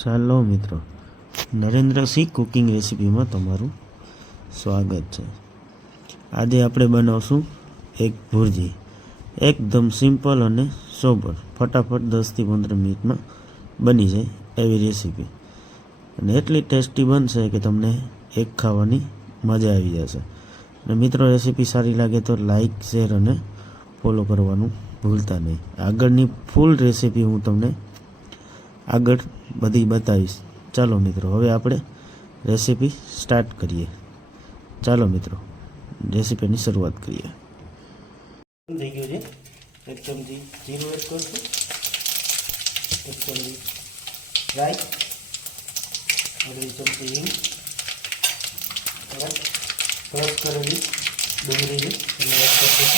ચાલો મિત્રો, નરેન્દ્રસિંહ કુકિંગ રેસીપીમાં તમારું સ્વાગત છે। આજે આપણે બનાવશું એક ભુરજી, એકદમ સિમ્પલ અને સોબર, ફટાફટ 10થી 15 મિનિટમાં બની જાય એવી રેસીપી, અને એટલી ટેસ્ટી બનશે કે તમને એક ખાવાની મજા આવી જશે। અને મિત્રો, રેસીપી સારી લાગે તો લાઈક, શેર અને ફોલો કરવાનું ભૂલતા નહીં। આગળની ફૂલ રેસીપી હું તમને આગળ બધી બતાવીશ। ચાલો મિત્રો, હવે આપણે રેસીપી સ્ટાર્ટ કરીએ। ચાલો મિત્રો, રેસીપીની શરૂઆત કરીએ। થઈ ગયું છે, એક ચમચી જીરું એડ કરશું, એક ચમચી રાઈ, અડધી ચમચી હિંગ, ક્રશ કરેલી ડુંગળી છે એને એડ કરશું।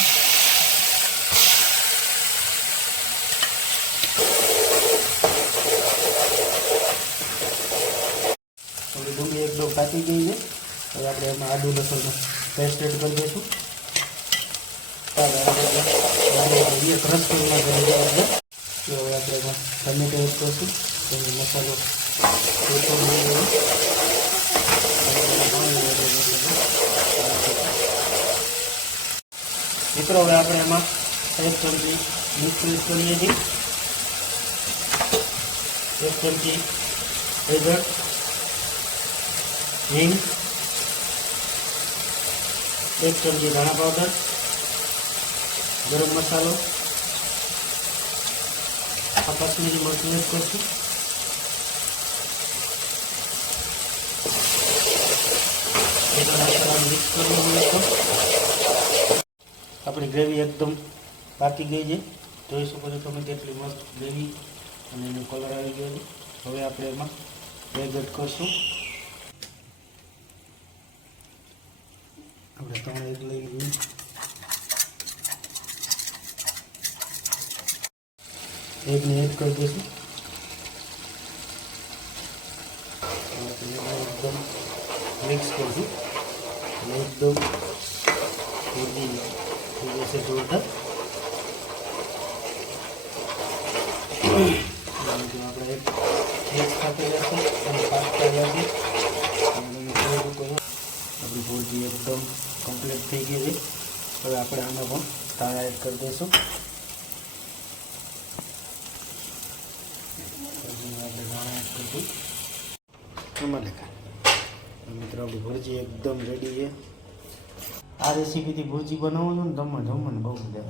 ડુંગળી એકદમ કાચી ગઈ છે, હવે આપણે એમાં આદુ લસણનો પેસ્ટ એડ કરી દઈશું। ક્રશ કરવા કરી દઈએ આપણે, તો હવે આપણે એમાં ટમેટો એડ કરશું, એનો મસાલો મિત્રો, હવે આપણે એમાં એક ચમચી મીઠું એડ કરીએ છીએ, એક ચમચી હળદર, હિંગ, એક ચમચી ધાણા પાવડર, ગરમ મસાલો, આ કાશ્મીરી મરચું એડ કરશું। મિક્સ કરવાનું। આપણી ગ્રેવી એકદમ પાકી ગઈ છે, જોઈ શકો છો તમે કેટલી મસ્ત ગ્રેવી અને એનો કલર આવી ગયો છે। હવે આપણે એમાં એગ એડ કરશું। આપણે 3 એગ લઈ લઈએ, એગને એડ કરી દઈશું। એકદમ મિક્સ કરશું અને એકદમ ભુરજી થઈ જશે જોરદાર। આપણે એક ખાતી જશે અને પાકતા જશે। આપણી ભુરજી એકદમ કમ્પ્લીટ થઈ ગઈ છે। હવે આપણે આમાં પણ ધાણા એડ કરી દઈશું। આપણે ધાણા એડ કરીશું એમાં લેખા। મિત્રો, આપણી ભુરજી એકદમ રેડી છે। આ રેસીપીથી ભુરજી બનાવો છો ને તમે જમવાનું બહુ મજા આવશે।